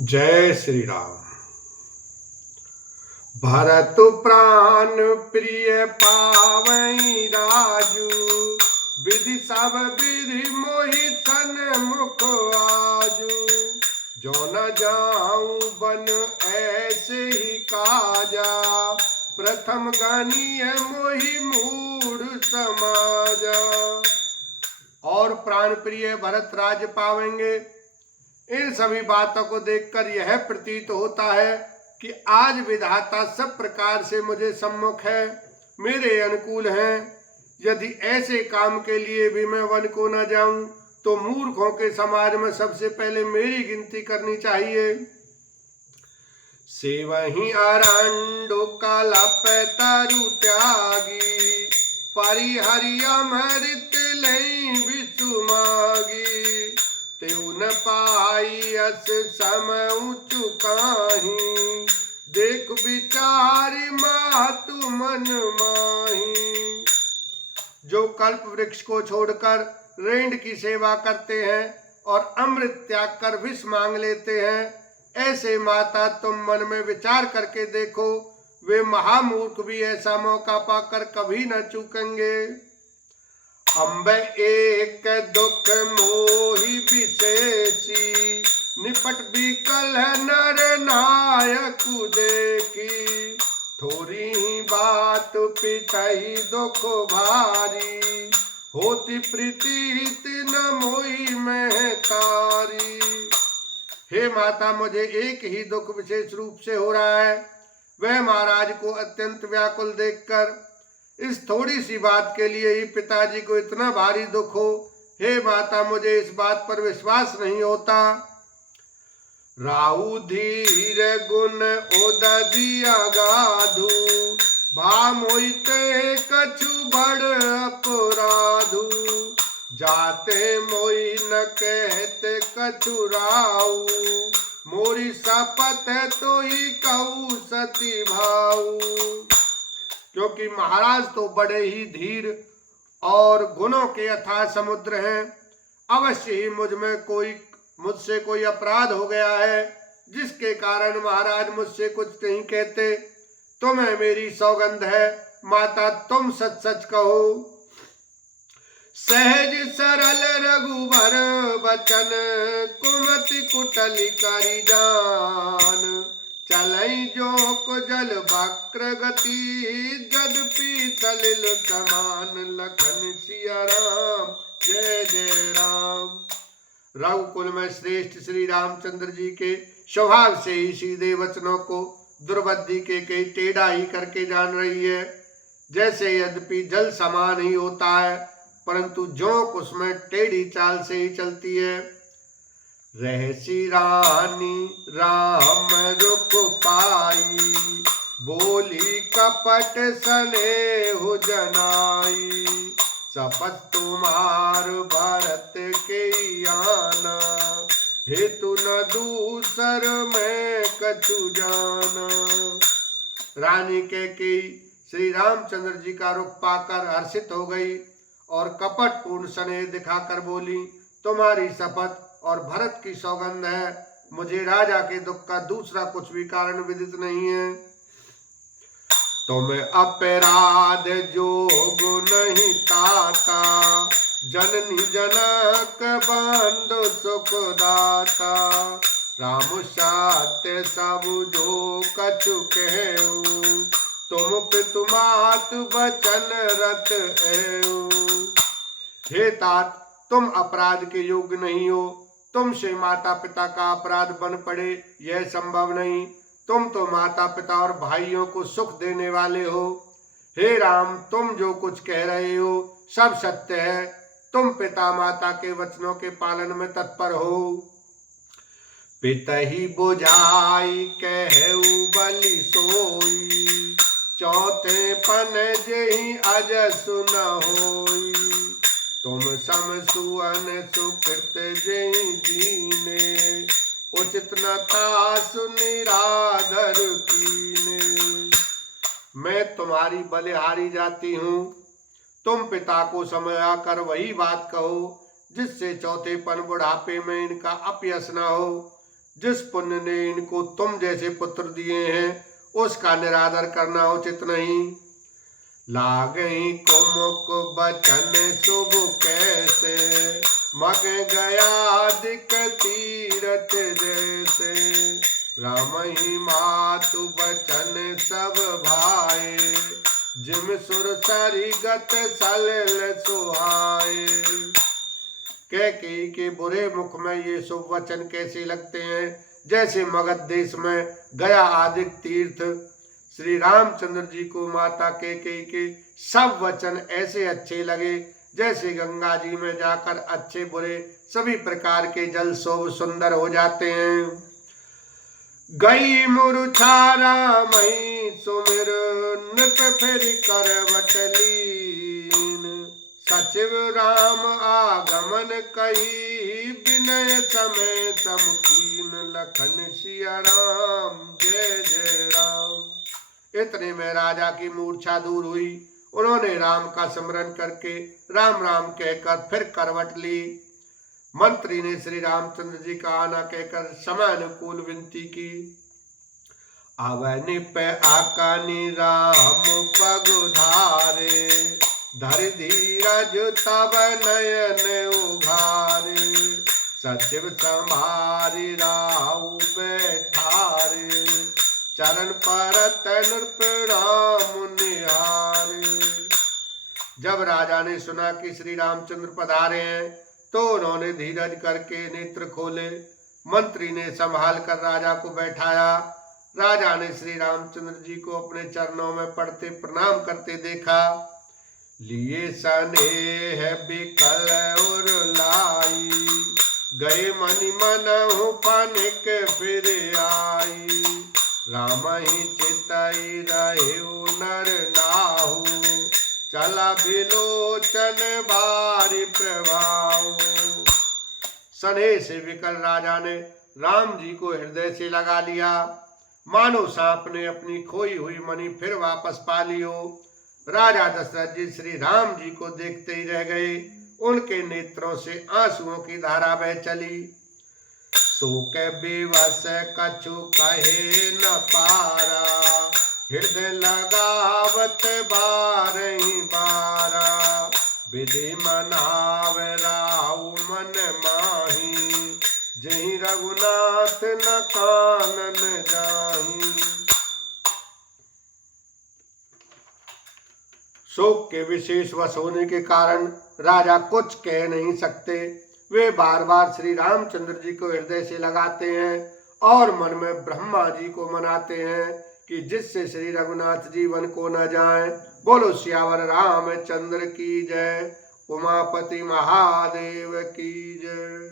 जय श्री राम। भरत प्राण प्रिय पावई राजू, विधि सब विधि मोहि सन्मुख आजू। जो न जाऊं बन ऐसे ही काजा, प्रथम गणीय मोहि मूढ़ समाजा। और प्राण प्रिय भरत राज्य पावेंगे। इन सभी बातों को देखकर यह प्रतीत होता है कि आज विधाता सब प्रकार से मुझे सम्मुख है, मेरे अनुकूल हैं। यदि ऐसे काम के लिए भी मैं वन को न जाऊं तो मूर्खों के समाज में सबसे पहले मेरी गिनती करनी चाहिए। से वही अरंडो कलप तरु त्यागी, परिहरि अमृत लई विसुमागी। तेउ न पाई अस समय चुकाही, देख विचारी मातु मन माही। जो कल्प वृक्ष को छोड़कर रेंड की सेवा करते हैं और अमृत त्याग कर विष मांग लेते हैं, ऐसे माता तुम मन में विचार करके देखो, वे महामूर्ख भी ऐसा मौका पाकर कभी न चूकेंगे। अम्ब एक दुख मोहि विशेषी, निपट बिकल नर नायक देखी। थोड़ी ही बात पितहि दुख भारी, होती प्रीति न मोहि में तारी। हे माता, मुझे एक ही दुख विशेष रूप से हो रहा है, वह महाराज को अत्यंत व्याकुल देखकर। इस थोड़ी सी बात के लिए ही पिताजी को इतना भारी दुख हो। हे माता, मुझे इस बात पर विश्वास नहीं होता। राहु धीर गुण उदधि अगाधु, भा मोहिते कछु बड़ अपराधु। जाते मोहि न कहते कछु राऊ, मोरी शपथ तो ही कहू सती भाऊ। क्योंकि महाराज तो बड़े ही धीर और गुणों के अथाह समुद्र हैं। अवश्य ही मुझसे कोई अपराध हो गया है, जिसके कारण महाराज मुझसे कुछ नहीं कहते। तुम्हें मेरी सौगंध है माता, तुम सच सच कहो। सहज सरल रघुवर बचन, कुमति कुटलि करि जान। चलई जोक जल वक्र गति, जदपि सलिल समान। लखन सिया राम जय जय राम। रघुकुल में श्रेष्ठ श्री रामचंद्र जी के स्वभाव से ही सीधे वचनों को दुर्बुद्धि के कई टेढ़ा ही करके जान रही है। जैसे यद्यपि जल समान ही होता है, परंतु जोक उसमें टेढ़ी चाल से ही चलती है। रहसी रानी राम रुख पाई, बोली कपट स्नेह जनाई। शपथ तुम्हार भरत के आना, हेतु न दूसर में कछु जाना। रानी कैकेयी श्री रामचंद्र जी का रुख पाकर हर्षित हो गई और कपट पूर्ण स्नेह दिखाकर बोली, तुम्हारी शपथ और भरत की सौगंध है, मुझे राजा के दुख का दूसरा कुछ भी कारण विदित नहीं है। तुम अपराध जोग नहीं ताता, जननी जनक बंधु सुखदाता। राम सत्य सब जो कछु कहु, तुम पितु मात बचन रत एऊ। हे तात, तुम अपराध के योग्य नहीं हो, तुमसे माता पिता का अपराध बन पड़े यह संभव नहीं। तुम तो माता पिता और भाइयों को सुख देने वाले हो। हे राम, तुम जो कुछ कह रहे हो सब सत्य है। तुम पिता माता के वचनों के पालन में तत्पर हो। पितहि बुझाई कहु बलि सोई, चौथे पन जेहि अज सुन होई। तुम सम सुअन सुकृत जेहि दीने, उचित न तासु निराधर कीने। मैं तुम्हारी बलिहारी जाती हूँ, तुम पिता को समझा कर वही बात कहो, जिससे चौथेपन बुढ़ापे में इनका अपयश न हो। जिस पुण्य ने इनको तुम जैसे पुत्र दिए हैं उसका निरादर करना उचित नहीं। लागई कुमुक बचन शुभ कैसे, मग गया दिक तीरथ जैसे। राम ही मातु बचन सब भाए, जिम सुर सारी गत सलिल सुहाए। कैकेयी के बुरे मुख में ये शुभ वचन कैसे लगते हैं, जैसे मगध देश में गया आदिक तीर्थ। श्री रामचंद्र जी को माता कैकेयी के सब वचन ऐसे अच्छे लगे जैसे गंगा जी में जाकर अच्छे बुरे सभी प्रकार के जल शोभ सुंदर हो जाते हैं। गई मुरुछारा मई सुमिर, नृप फिर करवट लीन। सचिव राम आगमन कही, विनय समय समकीन। लखन सिया राम जय जय राम। इतने में राजा की मूर्छा दूर हुई। उन्होंने राम का स्मरण करके राम राम कहकर फिर करवट ली। मंत्री ने श्री रामचंद्र जी का आना कहकर समानुकूल विनती की। अवनि पे आकानी राम पग उधारे, धर धीरज तब नयन उघारे। सचिव संभारी राहु बैठारे, चरण परत नृप राम निहारे। जब राजा ने सुना कि श्री रामचंद्र पधारे हैं तो उन्होंने धीरज करके नेत्र खोले। मंत्री ने संभाल कर राजा को बैठाया। राजा ने श्री रामचंद्र जी को अपने चरणों में पड़ते प्रणाम करते देखा। लिए स्नेह बिकल और लाई, गए मनि मनहु पनिक फिर आई। राम ही चितई रहे नर नाहु, चला बिलोचन भारी प्रभाव। स्नेह से विकल राजा ने राम जी को हृदय से लगा लिया, मानो सांप ने अपनी खोई हुई मणि फिर वापस पा ली हो। राजा दशरथ जी श्री राम जी को देखते ही रह गए। उनके नेत्रों से आंसुओं की धारा बह चली। शोक बेवश कछु कहे न पारा, हृदय लगावत बारही बारा। विधि मनाव राउ मन माही, जही रघुनाथ न कानन जाही। शोक के विशेष वश होने के कारण राजा कुछ कह नहीं सकते। वे बार बार श्री रामचंद्र जी को हृदय से लगाते हैं और मन में ब्रह्मा जी को मनाते हैं कि जिससे श्री रघुनाथ जी वन को न जाएं। बोलो सियावर रामचंद्र की जय, उमापति महादेव की जय।